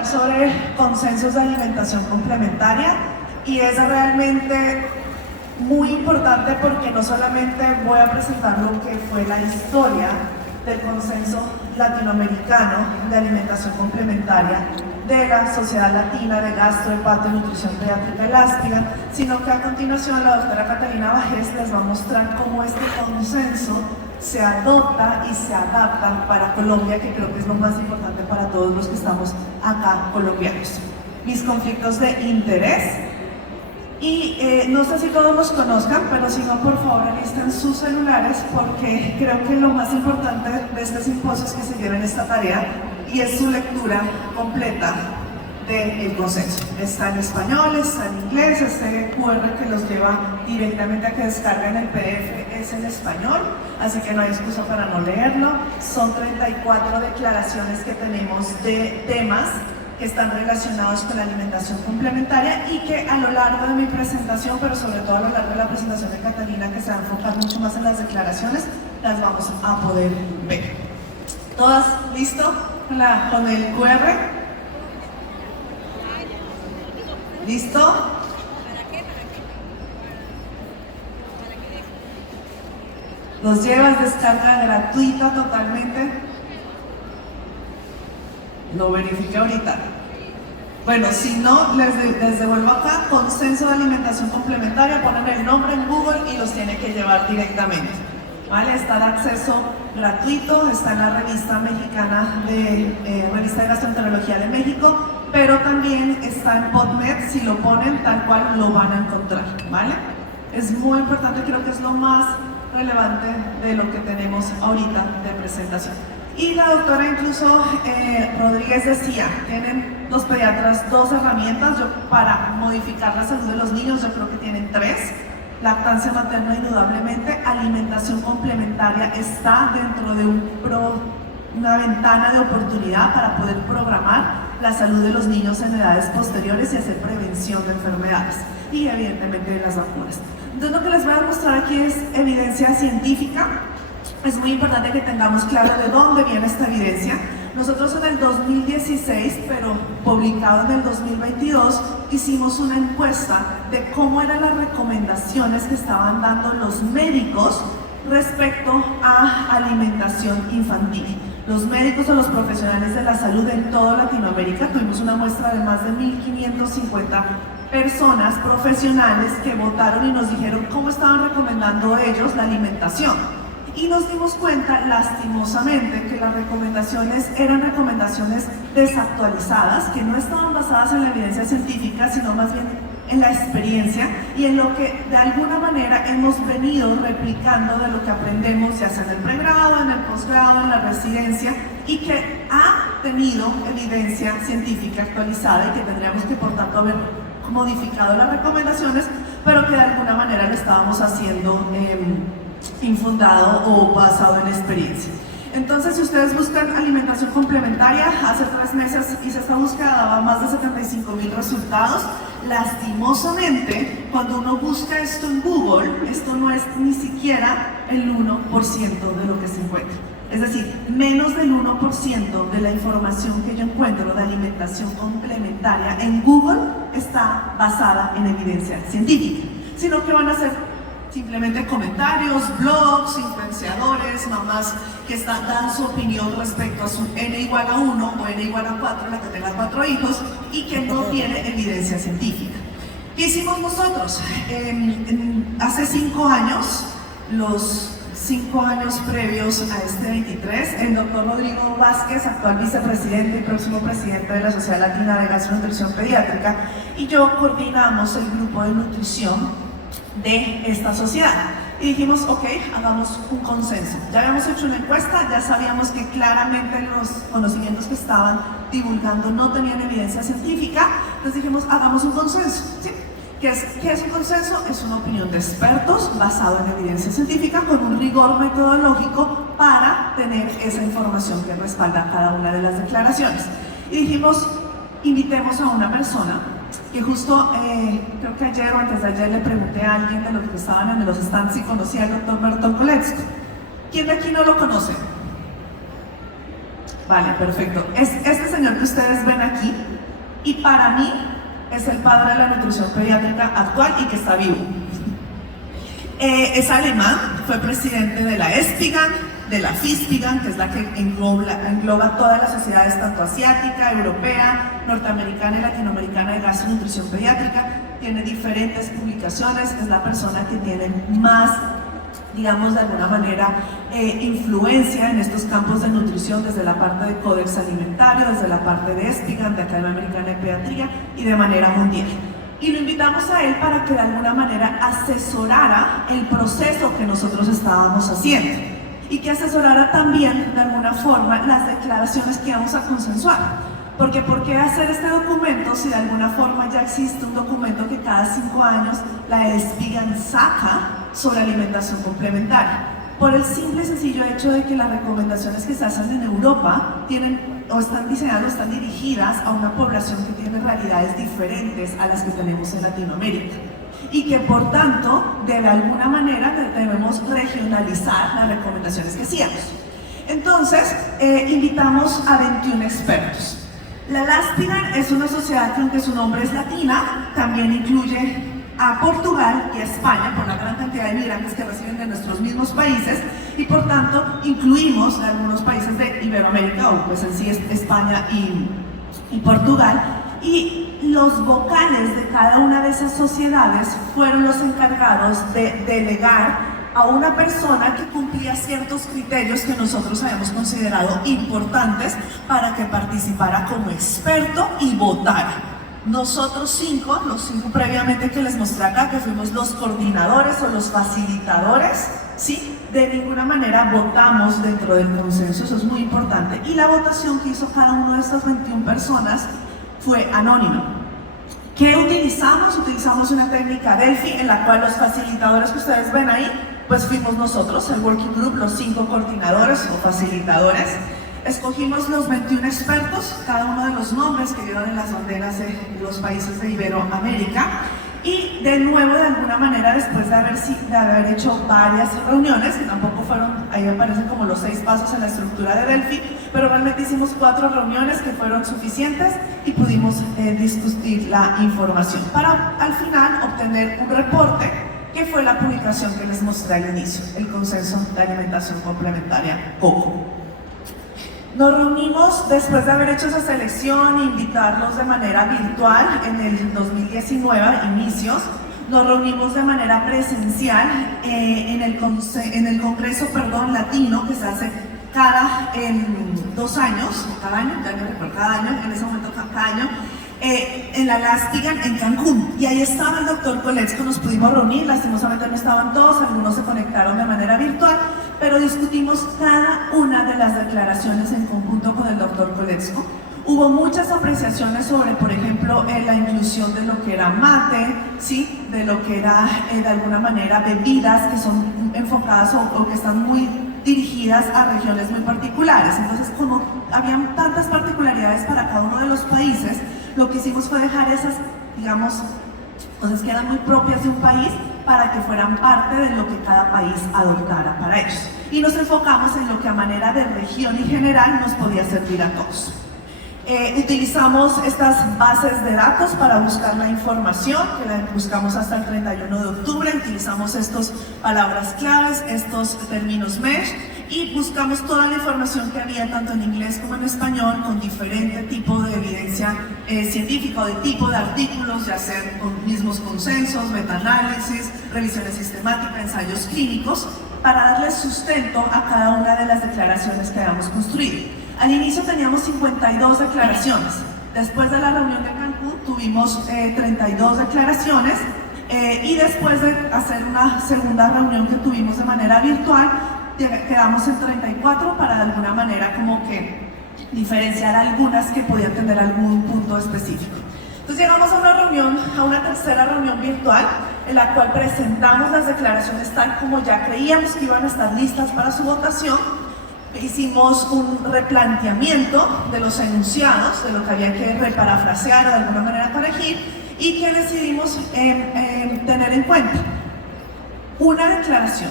Sobre consensos de alimentación complementaria, y es realmente muy importante porque no solamente voy a presentar lo que fue la historia del consenso latinoamericano de alimentación complementaria de la Sociedad Latina de Gastro, Hepato y Nutrición Pediátrica, el ASPIGA, sino que a continuación la doctora Catalina Bajés les va a mostrar cómo este consenso se adopta y se adapta para Colombia, que creo que es lo más importante para todos los que estamos acá colombianos. Mis conflictos de interés, y no sé si todos los conozcan, pero si no, por favor alisten sus celulares, porque creo que lo más importante de este simposio es que se lleven esta tarea y es su lectura completa del consenso. Está en español, está en inglés, este QR que los lleva directamente a que descarguen el PDF es en español, así que no hay excusa para no leerlo. Son 34 declaraciones que tenemos de temas que están relacionados con la alimentación complementaria y que a lo largo de mi presentación, pero sobre todo a lo largo de la presentación de Catalina, que se va a enfocar mucho más en las declaraciones, las vamos a poder ver. ¿Todas listo con el QR? ¿Listo? Los llevas, descarga gratuita totalmente. Lo verifiqué ahorita. Bueno, si no, les devuelvo acá, consenso de alimentación complementaria, ponen el nombre en Google y los tiene que llevar directamente. ¿Vale? Está de acceso gratuito, está en la revista mexicana revista de gastroenterología de México, pero también está en PubMed. Si lo ponen tal cual lo van a encontrar, ¿vale? Es muy importante, creo que es lo más relevante de lo que tenemos ahorita de presentación. Y la doctora incluso Rodríguez decía, tienen los pediatras dos herramientas para modificar la salud de los niños. Yo creo que tienen tres. Lactancia materna indudablemente, alimentación complementaria está dentro de una ventana de oportunidad para poder programar la salud de los niños en edades posteriores y hacer prevención de enfermedades, y evidentemente de las vacunas. Entonces lo que les voy a mostrar aquí es evidencia científica. Es muy importante que tengamos claro de dónde viene esta evidencia. Nosotros en el 2016, pero publicado en el 2022, hicimos una encuesta de cómo eran las recomendaciones que estaban dando los médicos respecto a alimentación infantil. Los médicos o los profesionales de la salud en toda Latinoamérica, tuvimos una muestra de más de 1.550 personas profesionales que votaron y nos dijeron cómo estaban recomendando ellos la alimentación. Y nos dimos cuenta, lastimosamente, que las recomendaciones eran recomendaciones desactualizadas, que no estaban basadas en la evidencia científica, sino más bien en la experiencia y en lo que de alguna manera hemos venido replicando de lo que aprendemos, ya sea en el pregrado, en el posgrado, en la residencia, y que ha tenido evidencia científica actualizada y que tendríamos que, por tanto, haber modificado las recomendaciones, pero que de alguna manera lo estábamos haciendo infundado o basado en experiencia. Entonces, si ustedes buscan alimentación complementaria, hace 3 meses hice esta búsqueda, daba más de 75,000 resultados. Lastimosamente, cuando uno busca esto en Google, esto no es ni siquiera el 1% de lo que se encuentra. Es decir, menos del 1% de la información que yo encuentro de alimentación complementaria en Google está basada en evidencia científica, sino que van a ser simplemente comentarios, blogs, influenciadores, mamás que dan su opinión respecto a su n igual a 1 o n igual a 4, la que tenga 4 hijos, y que no tiene evidencia científica. ¿Qué hicimos nosotros? Hace 5 años, los 5 años previos a este 23, el doctor Rodrigo Vázquez, actual vicepresidente y próximo presidente de la Sociedad Latina de Gastro y Nutrición Pediátrica, y yo coordinamos el grupo de nutrición de esta sociedad y dijimos, ok, hagamos un consenso. Ya habíamos hecho una encuesta, ya sabíamos que claramente los conocimientos que estaban divulgando no tenían evidencia científica, entonces dijimos, hagamos un consenso, ¿sí? ¿Qué es un consenso? Es una opinión de expertos basado en evidencia científica con un rigor metodológico para tener esa información que respalda cada una de las declaraciones. Y dijimos, invitemos a una persona que justo, creo que ayer o antes de ayer le pregunté a alguien de los que estaban en los stands si conocía al doctor Merton Kolecko. ¿Quién de aquí no lo conoce? Vale, perfecto. Este señor que ustedes ven aquí y para mí es el padre de la nutrición pediátrica actual y que está vivo. Es alemán, fue presidente de la ESPGHAN, de la FISPGHAN, que es la que engloba todas las sociedades, tanto asiática, europea, norteamericana y latinoamericana de gastronutrición pediátrica. Tiene diferentes publicaciones, es la persona que tiene más, digamos, de alguna manera, influencia en estos campos de nutrición, desde la parte de Códex Alimentario, desde la parte de ESPGHAN, de Academia Americana de Pediatría y de manera mundial. Y lo invitamos a él para que de alguna manera asesorara el proceso que nosotros estábamos haciendo y que asesorara también de alguna forma las declaraciones que vamos a consensuar. Porque ¿por qué hacer este documento si de alguna forma ya existe un documento que cada 5 años la ESPGHAN saca sobre alimentación complementaria? Por el simple y sencillo hecho de que las recomendaciones que se hacen en Europa tienen o están diseñadas o están dirigidas a una población que tiene realidades diferentes a las que tenemos en Latinoamérica y que por tanto de alguna manera debemos regionalizar las recomendaciones que hacíamos. Entonces invitamos a 21 expertos. La LASPGHAN es una sociedad que, aunque su nombre es latina, también incluye a Portugal y a España por la gran cantidad de migrantes que reciben de nuestros mismos países, y por tanto incluimos a algunos países de Iberoamérica, o pues en sí es España y Portugal, y los vocales de cada una de esas sociedades fueron los encargados de delegar a una persona que cumplía ciertos criterios que nosotros habíamos considerado importantes para que participara como experto y votara. Nosotros 5, los 5 previamente que les mostré acá, que fuimos los coordinadores o los facilitadores, ¿sí? De ninguna manera votamos dentro del consenso, eso es muy importante. Y la votación que hizo cada una de estas 21 personas fue anónima. ¿Qué utilizamos? Utilizamos una técnica Delphi en la cual los facilitadores que ustedes ven ahí, pues fuimos nosotros, el Working Group, los 5 coordinadores o facilitadores. Escogimos los 21 expertos, cada uno de los nombres que vieron en las banderas de los países de Iberoamérica, y de nuevo, de alguna manera, después de haber hecho varias reuniones, que tampoco fueron, ahí aparecen como los 6 pasos en la estructura de Delphi, pero realmente hicimos 4 reuniones que fueron suficientes y pudimos discutir la información para al final obtener un reporte que fue la publicación que les mostré al inicio, el Consenso de Alimentación Complementaria COCO. Nos reunimos después de haber hecho esa selección e invitarlos de manera virtual en el 2019, inicios. Nos reunimos de manera presencial en el Congreso Latino, que se hace cada 2 años, cada año, ya no recuerdo, cada año, en ese momento cada año, en la LASPGHAN en Cancún, y ahí estaba el doctor Koletzko, nos pudimos reunir, lastimosamente no estaban todos, algunos se conectaron de manera virtual, pero discutimos cada una de las declaraciones en conjunto con el doctor Koletzko. Hubo muchas apreciaciones sobre, por ejemplo, la inclusión de lo que era mate, ¿sí? De lo que era, de alguna manera, bebidas que son enfocadas o que están muy dirigidas a regiones muy particulares. Entonces, como habían tantas particularidades para cada uno de los países, lo que hicimos fue dejar esas, digamos, cosas que eran muy propias de un país para que fueran parte de lo que cada país adoptara para ellos. Y nos enfocamos en lo que a manera de región y general nos podía servir a todos. Utilizamos estas bases de datos para buscar la información, que la buscamos hasta el 31 de octubre, utilizamos estas palabras claves, estos términos MESH, y buscamos toda la información que había tanto en inglés como en español con diferente tipo de evidencia científica o de tipo de artículos, ya sean con mismos consensos, metaanálisis, revisiones sistemáticas, ensayos clínicos, para darle sustento a cada una de las declaraciones que habíamos construido. Al inicio teníamos 52 declaraciones, después de la reunión de Cancún tuvimos 32 declaraciones y después de hacer una segunda reunión que tuvimos de manera virtual, quedamos en 34 para de alguna manera como que diferenciar algunas que podían tener algún punto específico. Entonces llegamos a una reunión, a una tercera reunión virtual, en la cual presentamos las declaraciones tal como ya creíamos que iban a estar listas para su votación. Hicimos un replanteamiento de los enunciados, de lo que había que reparafrasear o de alguna manera corregir, y que decidimos tener en cuenta. Una declaración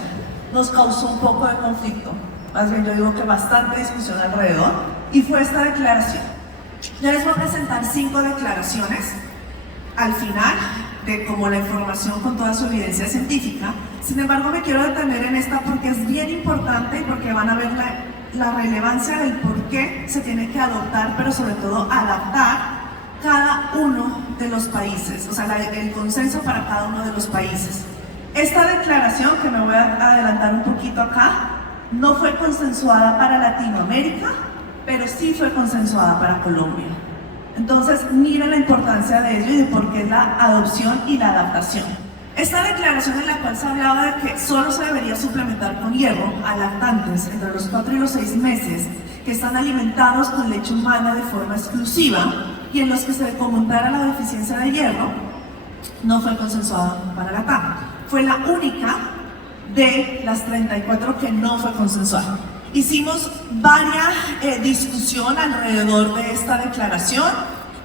nos causó un poco de conflicto, más bien yo digo que bastante discusión alrededor, y fue esta declaración. Yo les voy a presentar 5 declaraciones al final de como la información con toda su evidencia científica. Sin embargo, me quiero detener en esta porque es bien importante y porque van a ver la relevancia del por qué se tiene que adoptar, pero sobre todo adaptar cada uno de los países, o sea, el consenso para cada uno de los países. Esta declaración, que me voy a adelantar un poquito acá, no fue consensuada para Latinoamérica, pero sí fue consensuada para Colombia. Entonces, miren la importancia de ello y de por qué es la adopción y la adaptación. Esta declaración en la cual se hablaba de que solo se debería suplementar con hierro a lactantes entre los 4 y los 6 meses que están alimentados con leche humana de forma exclusiva y en los que se comentara la deficiencia de hierro, no fue consensuada para la TAM. Fue la única de las 34 que no fue consensuada. Hicimos varias discusión alrededor de esta declaración.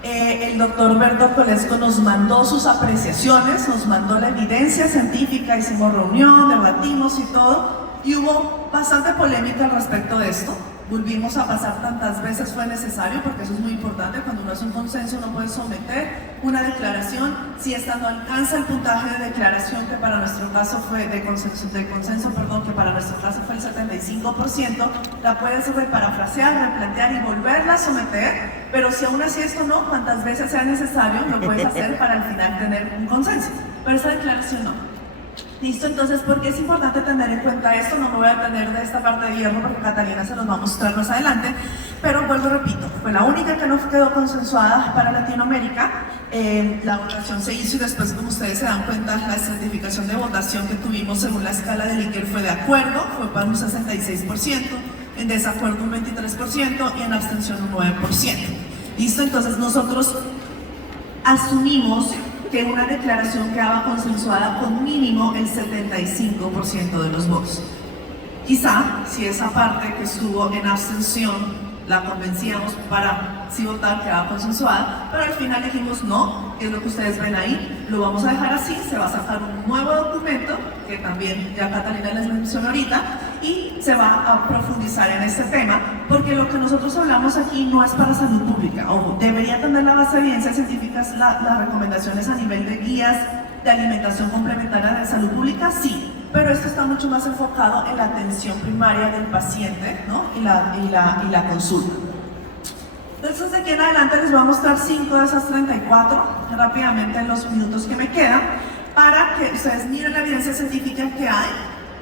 El doctor Berto Colesco nos mandó sus apreciaciones, nos mandó la evidencia científica, hicimos reunión, debatimos y todo, y hubo bastante polémica al respecto de esto. Volvimos a pasar tantas veces fue necesario, porque eso es muy importante. Cuando uno hace un consenso, uno puede someter una declaración. Si esta no alcanza el puntaje de declaración, que para nuestro caso fue de consenso, que para nuestro caso fue el 75%, la puedes reparafrasear, replantear y volverla a someter. Pero si aún así esto no, cuantas veces sea necesario, lo puedes hacer para al final tener un consenso. Pero esta declaración no. Listo, entonces, ¿por qué es importante tener en cuenta esto? No me voy a tener de esta parte de hierro porque Catalina se los va a mostrar más adelante, pero vuelvo, repito, fue la única que no quedó consensuada para Latinoamérica. La votación se hizo y después, como ustedes se dan cuenta, la certificación de votación que tuvimos según la escala de Likert fue de acuerdo, fue para un 66%, en desacuerdo un 23% y en abstención un 9%. Listo, entonces nosotros asumimos que una declaración quedaba consensuada con mínimo el 75% de los votos. Quizá, si esa parte que estuvo en abstención la convencíamos para si votar quedaba consensuada, pero al final dijimos no, que es lo que ustedes ven ahí, lo vamos a dejar así, se va a sacar un nuevo documento, que también ya Catalina les mencionó ahorita, y se va a profundizar en este tema, porque lo que nosotros hablamos aquí no es para salud pública. Ojo, debería tener la base de evidencias científicas las recomendaciones a nivel de guías de alimentación complementaria de salud pública, sí, pero esto está mucho más enfocado en la atención primaria del paciente, ¿no? y la consulta. Entonces, de aquí en adelante les voy a mostrar 5 de esas 34 rápidamente en los minutos que me quedan, para que ustedes miren la evidencia científica que hay.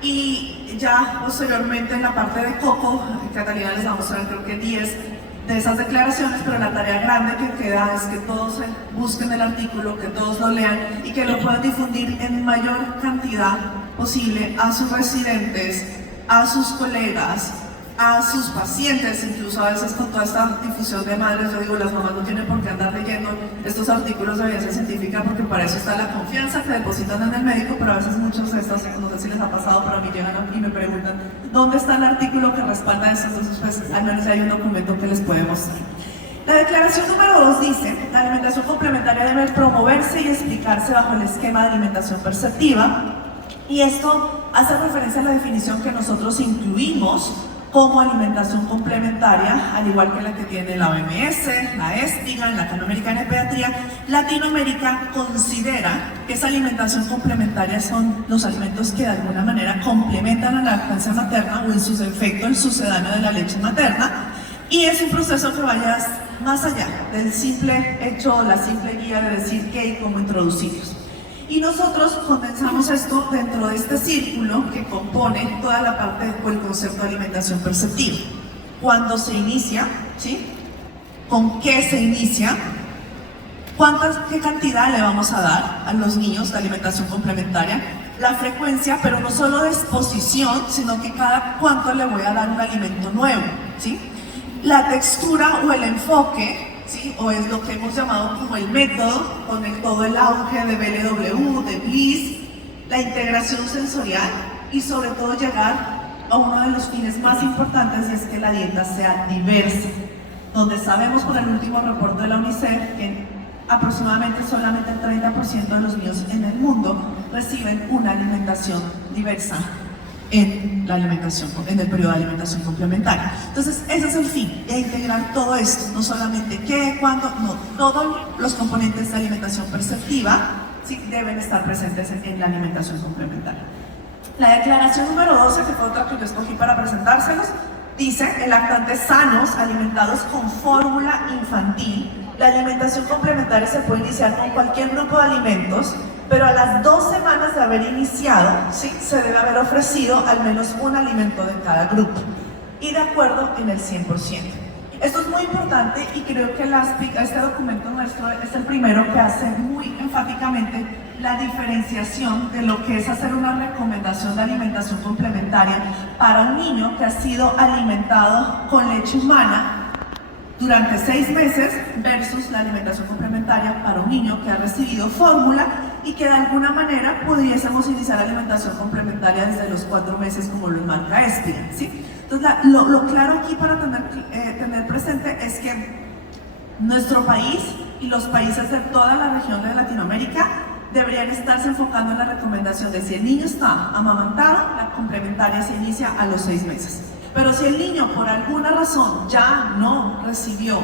Y ya posteriormente en la parte de Coco, Catalina les va a mostrar creo que 10 de esas declaraciones, pero la tarea grande que queda es que todos busquen el artículo, que todos lo lean y que lo puedan difundir en mayor cantidad posible a sus residentes, a sus colegas, a sus pacientes. Incluso a veces con toda esta difusión de madres, yo digo, las mamás no tienen por qué andar leyendo estos artículos de evidencia científica, porque para eso está la confianza que depositan en el médico, pero a veces muchos de estos, no sé si les ha pasado, pero a mí llegan y me preguntan ¿dónde está el artículo que respalda eso? Entonces, pues, al menos hay un documento que les puede mostrar. La declaración número 2 dice: la alimentación complementaria debe promoverse y explicarse bajo el esquema de alimentación perceptiva, y esto hace referencia a la definición que nosotros incluimos como alimentación complementaria, al igual que la que tiene la OMS, la ESPIGA, la Panamericana de Pediatría. Latinoamérica considera que esa alimentación complementaria son los alimentos que de alguna manera complementan a la lactancia materna o en su defecto el sucedáneo de la leche materna, y es un proceso que vaya más allá del simple hecho o la simple guía de decir qué y cómo introducirlos. Y nosotros condensamos esto dentro de este círculo que compone toda la parte o el concepto de alimentación perceptiva. ¿Cuándo se inicia? ¿Sí? ¿Con qué se inicia? ¿Qué cantidad le vamos a dar a los niños de alimentación complementaria? La frecuencia, pero no solo de exposición, sino que cada cuánto le voy a dar un alimento nuevo, ¿sí? La textura o el enfoque, ¿sí? O es lo que hemos llamado como el método, con todo el auge de BLW, de Bliss, la integración sensorial y sobre todo llegar a uno de los fines más importantes, y es que la dieta sea diversa, donde sabemos por el último reporte de la UNICEF que aproximadamente solamente el 30% de los niños en el mundo reciben una alimentación diversa. en la alimentación, en el periodo de alimentación complementaria. Entonces, ese es el fin, de integrar todo esto, no solamente qué, cuándo, no, todos los componentes de alimentación perceptiva sí deben estar presentes en la alimentación complementaria. La declaración número 12, que fue otra que yo escogí para presentárselos, dice: en lactantes sanos, alimentados con fórmula infantil, la alimentación complementaria se puede iniciar con cualquier grupo de alimentos, pero a las 2 semanas de haber iniciado, ¿sí?, se debe haber ofrecido al menos un alimento de cada grupo, y de acuerdo en el 100%. Esto es muy importante y creo que este documento nuestro es el primero que hace muy enfáticamente la diferenciación de lo que es hacer una recomendación de alimentación complementaria para un niño que ha sido alimentado con leche humana durante 6 meses versus la alimentación complementaria para un niño que ha recibido fórmula y que de alguna manera pudiésemos iniciar alimentación complementaria desde los 4 meses, como lo enmarca ESPIA, ¿sí? Entonces, lo claro aquí para tener presente es que nuestro país y los países de toda la región de Latinoamérica deberían estarse enfocando en la recomendación de si el niño está amamantado, la complementaria se inicia a los 6 meses. Pero si el niño por alguna razón ya no recibió,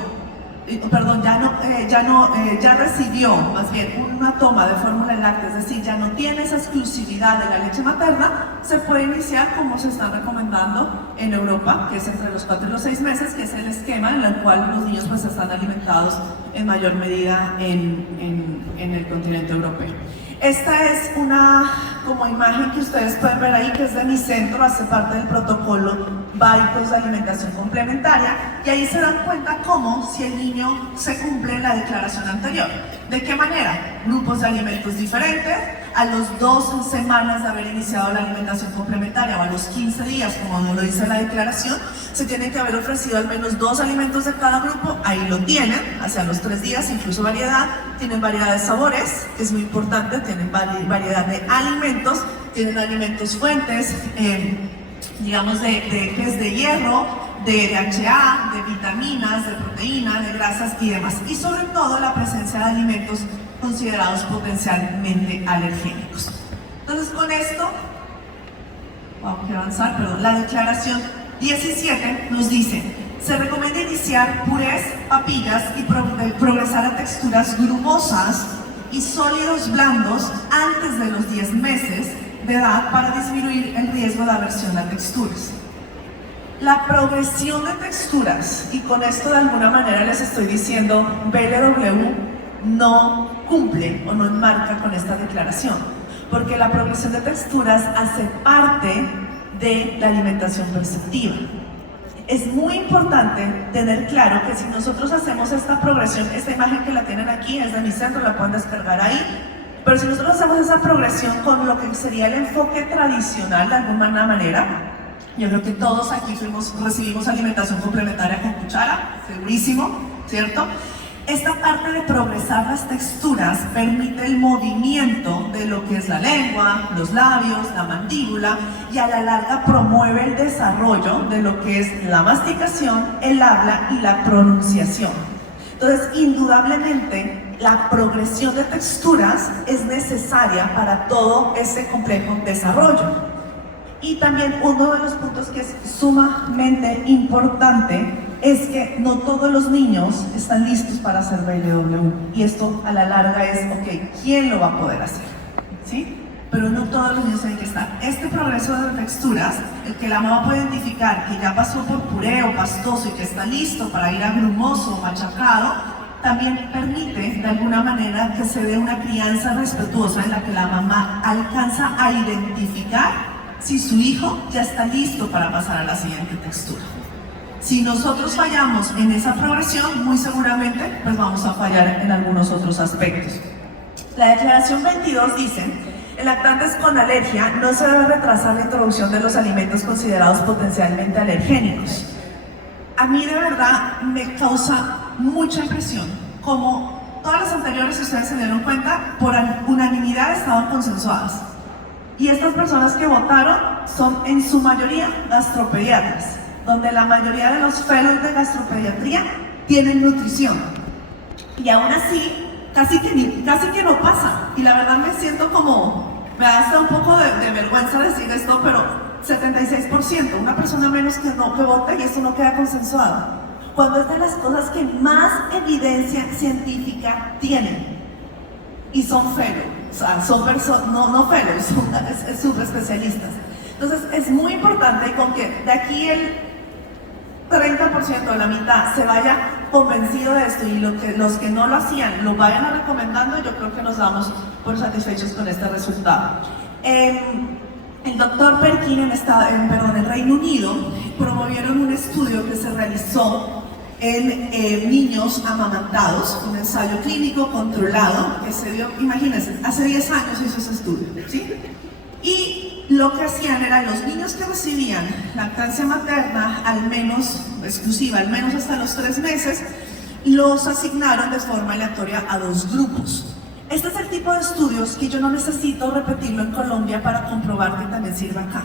ya recibió más bien una toma de fórmula láctea, es decir, ya no tiene esa exclusividad de la leche materna, se puede iniciar como se está recomendando en Europa, que es entre los 4 y los 6 meses, que es el esquema en el cual los niños pues están alimentados en mayor medida en el continente europeo. Esta es una como imagen que ustedes pueden ver ahí, que es de mi centro, hace parte del protocolo básicos de alimentación complementaria, y ahí se dan cuenta cómo si el niño se cumple la declaración anterior. ¿De qué manera? Grupos de alimentos diferentes, a las 2 semanas de haber iniciado la alimentación complementaria o a los 15 días, como nos lo dice la declaración, se tienen que haber ofrecido al menos 2 alimentos de cada grupo. Ahí lo tienen, hacia los 3 días, incluso variedad, tienen variedad de sabores, que es muy importante, tienen variedad de alimentos, tienen alimentos fuentes, digamos que es de hierro, de DHA, de vitaminas, de proteína, de grasas y demás. Y sobre todo la presencia de alimentos considerados potencialmente alergénicos. Entonces, con esto, vamos a avanzar, perdón, la declaración 17 nos dice: se recomienda iniciar purés, papillas y progresar a texturas grumosas y sólidos blandos antes de los 10 meses de edad para disminuir el riesgo de aversión a texturas. La progresión de texturas, y con esto de alguna manera les estoy diciendo, BLW no cumple o no enmarca con esta declaración, porque la progresión de texturas hace parte de la alimentación perceptiva. Es muy importante tener claro que si nosotros hacemos esta progresión, esta imagen que la tienen aquí es de mi centro, la pueden descargar ahí, pero si nosotros hacemos esa progresión con lo que sería el enfoque tradicional de alguna manera, yo creo que todos aquí recibimos alimentación complementaria con cuchara, segurísimo, ¿cierto? Esta parte de progresar las texturas permite el movimiento de lo que es la lengua, los labios, la mandíbula, y a la larga promueve el desarrollo de lo que es la masticación, el habla y la pronunciación. Entonces, indudablemente, la progresión de texturas es necesaria para todo ese complejo desarrollo. Y también uno de los puntos que es sumamente importante es que no todos los niños están listos para hacer BLW. Y esto a la larga es, ok, ¿quién lo va a poder hacer? ¿Sí? Pero no todos los niños tienen que estar. Este progreso de texturas, el que la mamá puede identificar que ya pasó por puré o pastoso y que está listo para ir a grumoso o machacado, también permite de alguna manera que se dé una crianza respetuosa en la que la mamá alcanza a identificar si su hijo ya está listo para pasar a la siguiente textura. Si nosotros fallamos en esa progresión, muy seguramente pues vamos a fallar en algunos otros aspectos. La declaración 22 dice: en lactantes con alergia no se debe retrasar la introducción de los alimentos considerados potencialmente alergénicos. A mí de verdad me causa mucha impresión como todas las anteriores, si ustedes se dieron cuenta, por unanimidad estaban consensuadas. Y estas personas que votaron son en su mayoría gastropediatras, donde la mayoría de los fellows de gastropediatría tienen nutrición. Y aún así, casi que no pasa. Y la verdad me siento como, me da hasta un poco de vergüenza decir esto, pero 76%, una persona menos que vota y esto no queda consensuado. Cuando es de las cosas que más evidencia científica tienen y son fellow, o sea, son personas, no fellows, son súper especialistas. Entonces es muy importante con que de aquí el 30% de la mitad se vaya convencido de esto y los que no lo hacían lo vayan recomendando. Yo creo que nos damos por satisfechos con este resultado. El doctor Perkin en Reino Unido promovieron un estudio que se realizó en niños amamantados, un ensayo clínico controlado que se dio, imagínense, hace 10 años hizo ese estudio, ¿sí? Y lo que hacían era los niños que recibían lactancia materna, al menos exclusiva, al menos hasta los 3 meses, los asignaron de forma aleatoria a 2 grupos. Este es el tipo de estudios que yo no necesito repetirlo en Colombia para comprobar que también sirve acá.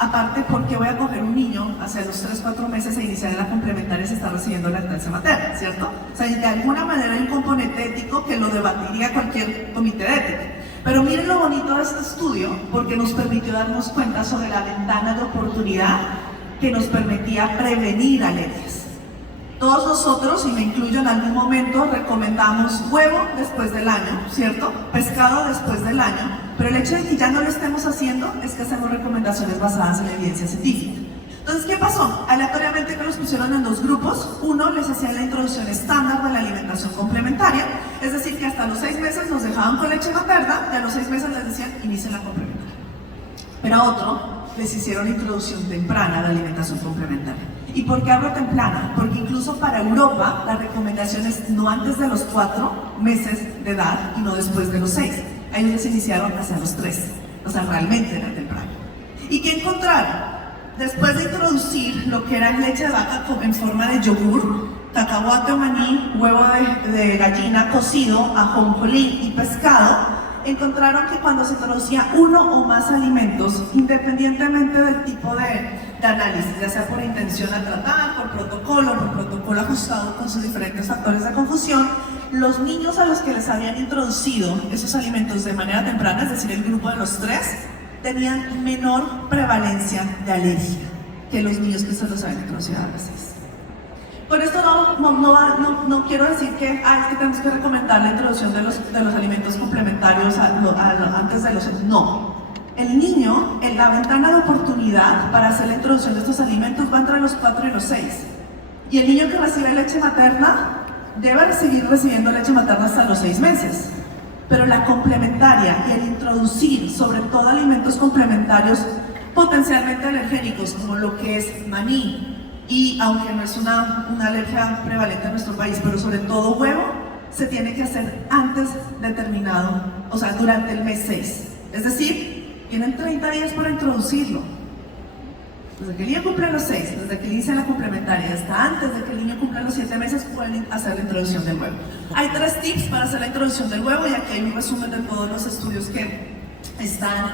Aparte, porque voy a coger un niño hacia los 3-4 meses e iniciar en la complementaria si está recibiendo lactancia materna, ¿cierto? O sea, de alguna manera hay un componente ético que lo debatiría cualquier comité de ética. Pero miren lo bonito de este estudio, porque nos permitió darnos cuenta sobre la ventana de oportunidad que nos permitía prevenir alergias. Todos nosotros, y me incluyo en algún momento, recomendamos huevo después del año, ¿cierto? Pescado después del año, pero el hecho de que ya no lo estemos haciendo es que hacemos recomendaciones basadas en la evidencia científica. Entonces, ¿qué pasó? Aleatoriamente que los pusieron en 2 grupos. Uno les hacían la introducción estándar de la alimentación complementaria, es decir, que hasta los 6 meses nos dejaban con leche materna y a los 6 meses les decían inicien la complementaria. Pero a otro les hicieron introducción temprana de alimentación complementaria. ¿Y por qué hablo temprana? Porque incluso para Europa la recomendación es no antes de los 4 meses de edad y no después de los 6. A ellos les iniciaron hacia los 3, o sea, realmente era temprano. ¿Y qué encontraron? Después de introducir lo que era leche de vaca en forma de yogur, cacahuate o maní, huevo de gallina cocido, ajonjolí y pescado, encontraron que cuando se introducía uno o más alimentos, independientemente del tipo de análisis, ya sea por intención a tratar, por protocolo ajustado con sus diferentes factores de confusión, los niños a los que les habían introducido esos alimentos de manera temprana, es decir, el grupo de los 3, tenían menor prevalencia de alergia que los niños que se los habían introducido a los 6. Con esto no quiero decir que, es que tenemos que recomendar la introducción de los alimentos complementarios antes de los 6. No. El niño, en la ventana de oportunidad para hacer la introducción de estos alimentos va entre los 4 y los 6. Y el niño que recibe leche materna debe seguir recibiendo leche materna hasta los 6 meses. Pero la complementaria y el introducir sobre todo alimentos complementarios potencialmente alergénicos como lo que es maní, y aunque no es una alergia prevalente en nuestro país, pero sobre todo huevo, se tiene que hacer antes determinado, o sea, durante el mes 6. Es decir, tienen 30 días para introducirlo. Desde que el niño cumple los 6, desde que inicia la complementaria, hasta antes de que el niño cumpla los 7 meses, pueden hacer la introducción del huevo. Hay 3 tips para hacer la introducción del huevo y aquí hay un resumen de todos los estudios que están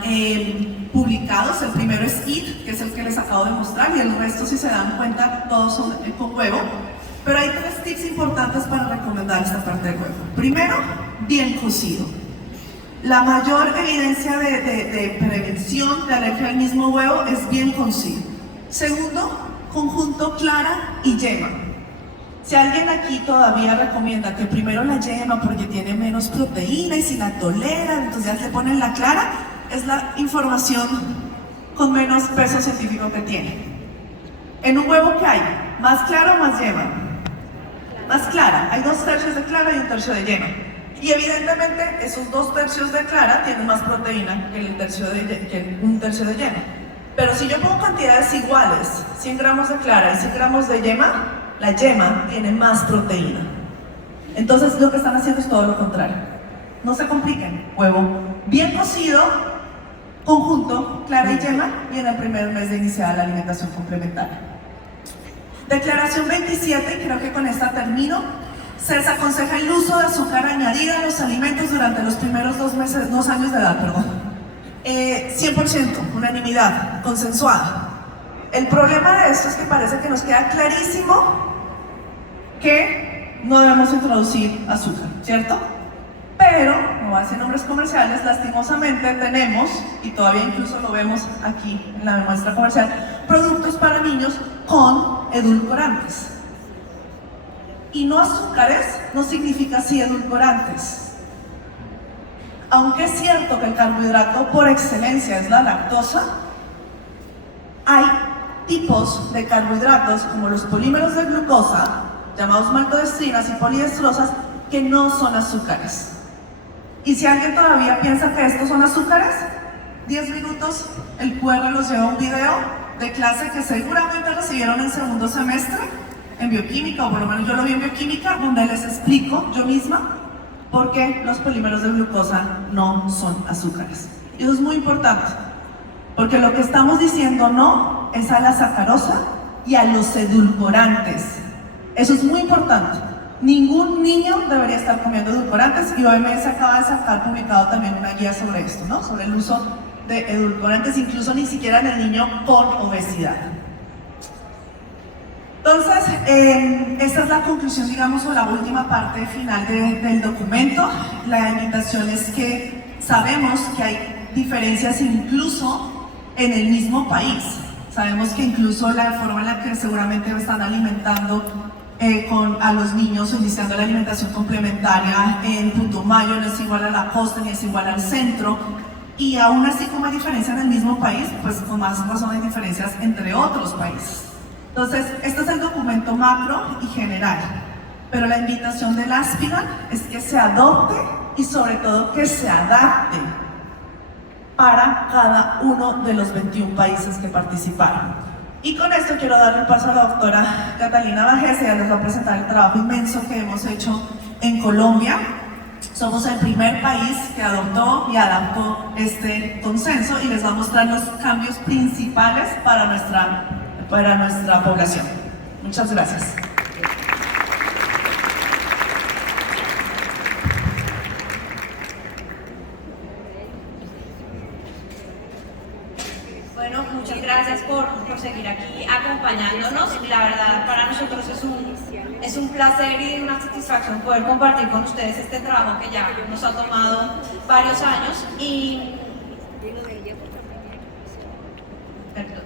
publicados. El primero es IT, que es el que les acabo de mostrar, y el resto, si se dan cuenta, todos son con huevo. Pero hay 3 tips importantes para recomendar esta parte del huevo. Primero, bien cocido. La mayor evidencia de prevención de alergia al mismo huevo es bien cocido. Segundo, conjunto clara y yema. Si alguien aquí todavía recomienda que primero la yema porque tiene menos proteína y si la toleran, entonces ya le ponen la clara, es la información con menos peso científico que tiene. En un huevo, ¿qué hay? ¿Más clara o más yema? Más clara. Hay 2 tercios de clara y 1 tercio de yema. Y evidentemente esos 2 tercios de clara tienen más proteína que 1 tercio de yema. Pero si yo pongo cantidades iguales, 100 gramos de clara y 100 gramos de yema, la yema tiene más proteína. Entonces lo que están haciendo es todo lo contrario. No se compliquen. Huevo bien cocido, conjunto, clara y yema, y en el primer mes de iniciar la alimentación complementaria. Declaración 27, y creo que con esta termino. Se desaconseja el uso de azúcar añadida en los alimentos durante los primeros 2 años de edad, 100%, unanimidad, consensuada. El problema de esto es que parece que nos queda clarísimo que no debemos introducir azúcar, ¿cierto? Pero pero, no voy a decir nombres comerciales, lastimosamente tenemos, y todavía incluso lo vemos aquí en la muestra comercial, productos para niños con edulcorantes. Y no azúcares no significa sí edulcorantes. Aunque es cierto que el carbohidrato por excelencia es la lactosa, hay tipos de carbohidratos como los polímeros de glucosa, llamados maltodextrinas y poliestrosas, que no son azúcares. Y si alguien todavía piensa que estos son azúcares, 10 minutos, el QR los lleva a un video de clase que seguramente recibieron en segundo semestre en bioquímica, o por lo menos yo lo vi en bioquímica, donde les explico yo misma por qué los polímeros de glucosa no son azúcares. Y eso es muy importante, porque lo que estamos diciendo no es a la sacarosa y a los edulcorantes. Eso es muy importante. Ningún niño debería estar comiendo edulcorantes, y OMS acaba de sacar publicado también una guía sobre esto, ¿no? Sobre el uso de edulcorantes, incluso ni siquiera en el niño con obesidad. Entonces, esta es la conclusión, digamos, o la última parte final del documento. La invitación es que sabemos que hay diferencias incluso en el mismo país. Sabemos que incluso la forma en la que seguramente están alimentando a los niños, iniciando la alimentación complementaria en Putumayo no es igual a la costa ni es igual al centro, y aún así, como hay diferencia en el mismo país, pues con más razón hay diferencias entre otros países. Entonces, este es el documento macro y general, pero la invitación del Aspiran es que se adopte y sobre todo que se adapte para cada uno de los 21 países que participaron. Y con esto quiero darle el paso a la doctora Catalina Bajés. Ella les va a presentar el trabajo inmenso que hemos hecho en Colombia. Somos el primer país que adoptó y adaptó este consenso, y les va a mostrar los cambios principales para nuestra población. Muchas gracias. Bueno, muchas gracias por seguir aquí acompañándonos. La verdad, para nosotros es un placer y una satisfacción poder compartir con ustedes este trabajo que ya nos ha tomado varios años. Perdón.